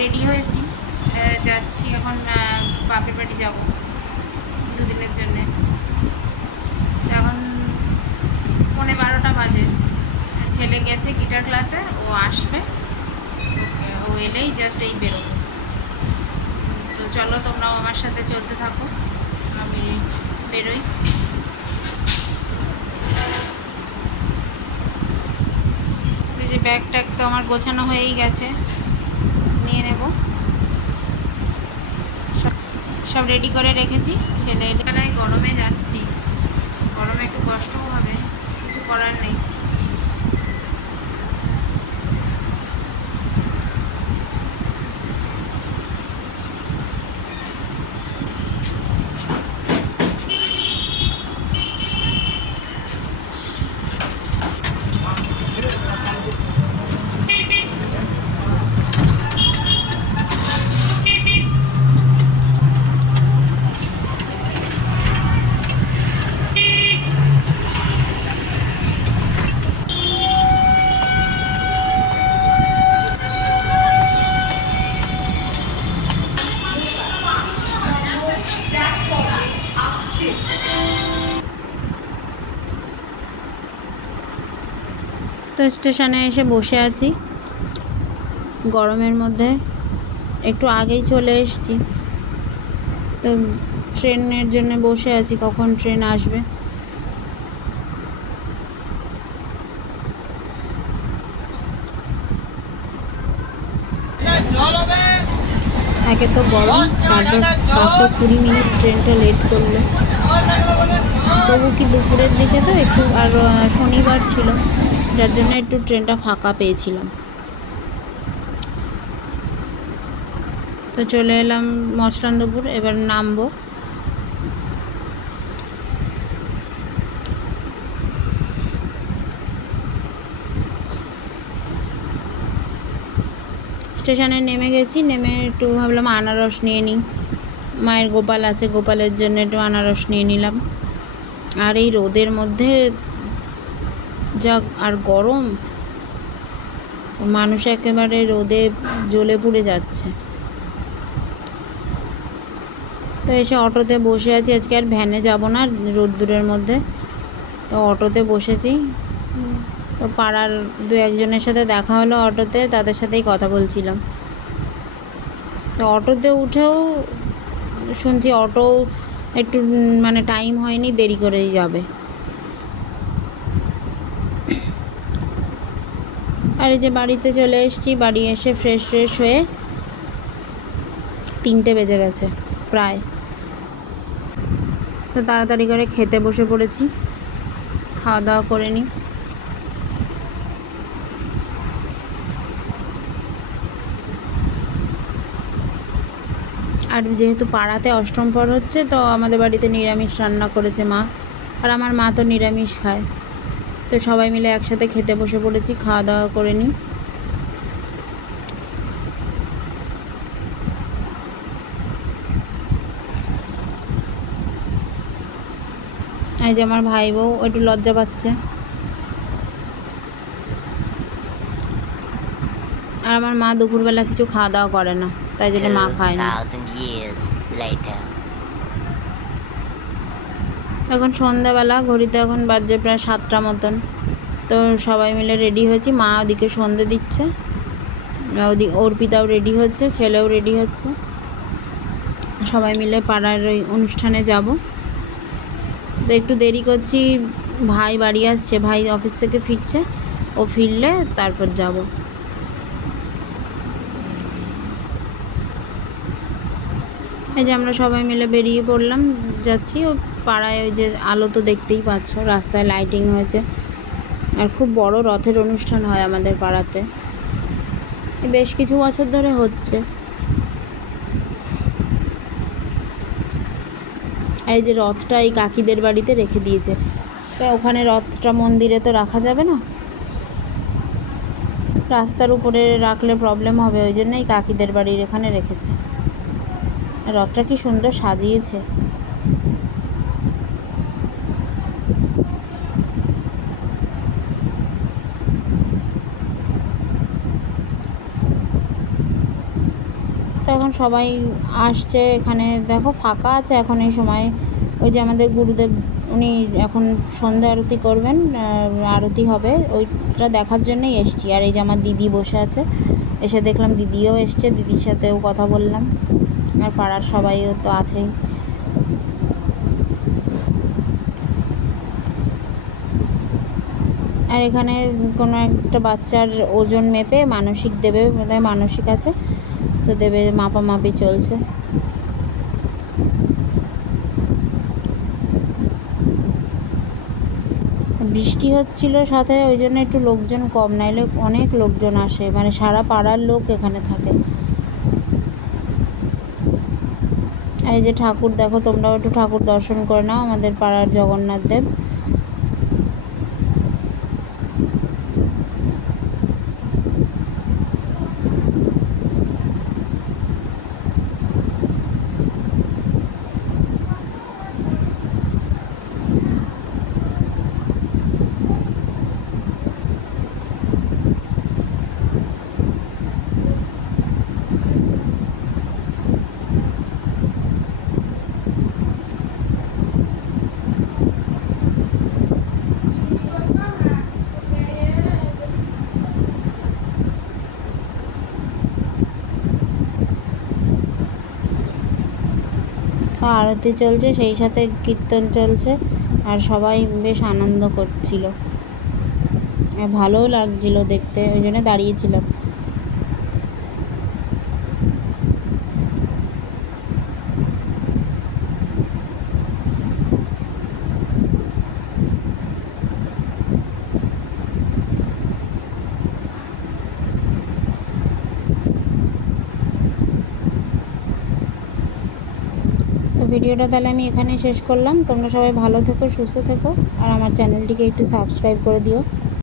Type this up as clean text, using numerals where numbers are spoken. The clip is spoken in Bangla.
রেডি হয়েছি, যাচ্ছি এখন বাপের বাড়ি যাব দুদিনের জন্যে। এখন 11:15 বাজে। ছেলে গেছে গিটার ক্লাসে, ও আসবে, ও এলেই জাস্ট এই বেরোবো। তো চলো তোমরাও আমার সাথে চলতে থাকো, আমি বেরোই। এই যে ব্যাগ ট্যাগ তো আমার গোছানো হয়েই গেছে, নিয়ে নেব। সব রেডি করে রেখেছি। ছেলে এলে গরমে যাচ্ছি, গরমে একটু কষ্টও হবে, কিছু করার নেই। তো স্টেশনে এসে বসে আছি গরমের মধ্যে, একটু আগেই চলে এসেছি। তো ট্রেনের জন্য বসে আছি, কখন ট্রেন আসবে। একে তো গরম, তারপর মাত্র 20 মিনিট ট্রেনটা লেট করলো। তবু কি দুপুরের দিকে তো একটু, আর শনিবার ছিল, যার জন্য একটু ট্রেনটা ফাঁকা পেয়েছিলাম। তো চলে এলাম মছলান্দপুর, এবার নামবো। স্টেশনে নেমে গেছি, নেমে একটু ভাবলাম আনারস নিয়ে নিই। মায়ের গোপাল আছে, গোপালের জন্য একটু আনারস নিয়ে নিলাম। আর এই রোদের মধ্যে যা আর গরম, মানুষ একেবারে রোদে জ্বলে পুড়ে যাচ্ছে। তো এসে অটোতে বসে আছি, আজকে আর ভ্যানে যাব না রোদ্দুরের মধ্যে, তো অটোতে বসেছি। তো পাড়ার 2-1জনের সাথে দেখা হলো অটোতে, তাদের সাথেই কথা বলছিলাম। তো অটোতে উঠেও শুনছি অটো একটু মানে টাইম হয়নি, দেরি করেই যাবে। আর এই যে বাড়িতে চলে এসেছি, বাড়ি এসে ফ্রেশ হয়ে 3টে বেজে গেছে প্রায়। তো তাড়াতাড়ি করে খেতে বসে পড়েছি, খাওয়া দাওয়া করে নিই। আর যেহেতু পাড়াতে অষ্টম পর হচ্ছে, তো আমাদের বাড়িতে নিরামিষ রান্না করেছে মা, আর আমার মা তো নিরামিষ খায়। তো সবাই মিলে একসাথে খেতে বসে পড়েছি, খাওয়া দাওয়া করে নিই। এই যে আমার ভাই বউ একটু লজ্জা পাচ্ছে, আর আমার মা দুপুরবেলা কিছু খাওয়া দাওয়া করে না, তাই জন্য মা খায় না। এখন সন্ধ্যাবেলা, ঘড়িতে এখন বাজে প্রায় 7টা মতন। তো সবাই মিলে রেডি হয়েছি, মা ওদিকে সন্ধে দিচ্ছে, অর্পিতাও রেডি হচ্ছে, ছেলেও রেডি হচ্ছে। সবাই মিলে পাড়ার ওই অনুষ্ঠানে যাব। তো একটু দেরি করছি, ভাই বাড়ি আসছে, ভাই অফিস থেকে ফিরছে, ও ফিরলে তারপর যাব। এই যে আমরা সবাই মিলে বেরিয়ে পড়লাম, যাচ্ছি। ও পাড়ায় ওই যে আলো তো দেখতেই পাচ্ছ, রাস্তায় লাইটিং হয়েছে, আর খুব বড় রথের অনুষ্ঠান হয় আমাদের পাড়াতে, বেশ কিছু বছর ধরে হচ্ছে। আর এই যে রথটা এই কাকিদের বাড়িতে রেখে দিয়েছে, তো ওখানে রথটা মন্দিরে তো রাখা যাবে না, রাস্তার উপরে রাখলে প্রবলেম হবে, ওই জন্যই কাকিদের বাড়ির এখানে রেখেছে। রথটা কি সুন্দর সাজিয়েছে। এখন সবাই আসছে এখানে, দেখো ফাঁকা আছে এখন এই সময়। ওই যে আমাদের গুরুদেব উনি এখন সন্ধ্যা আরতি করবেন, আরতি হবে, ওইটা দেখার জন্যই এসছি। আর এই যে আমার দিদি বসে আছে, এসে দেখলাম দিদিও এসছে, দিদির সাথেও কথা বললাম। আর পাড়ার সবাইও তো আছেই। আর এখানে কোনো একটা বাচ্চার ওজন মেপে মানসিক দেবে, বোধহয় মানসিক আছে তো দেবে, মাপামাপি চলছে। বৃষ্টি হচ্ছিল সাথে, ওই জন্য একটু লোকজন কম, নাইলে অনেক লোকজন আসে, মানে সারা পাড়ার লোক এখানে থাকে। আর এই যে ঠাকুর দেখো, তোমরাও একটু ঠাকুর দর্শন করে নাও, আমাদের পাড়ার জগন্নাথ দেব। তো আরতি চলছে, সেই সাথে কীর্তন চলছে, আর সবাই বেশ আনন্দ করছিল, আর ভালোও লাগছিল দেখতে, ওই জন্য দাঁড়িয়েছিলাম। তো ভিডিওটা তাহলে আমি এখানেই শেষ করলাম। তোমরা সবাই ভালো থেকো, সুস্থ থেকো, আর আমার চ্যানেলটিকে একটু সাবস্ক্রাইব করে দিও।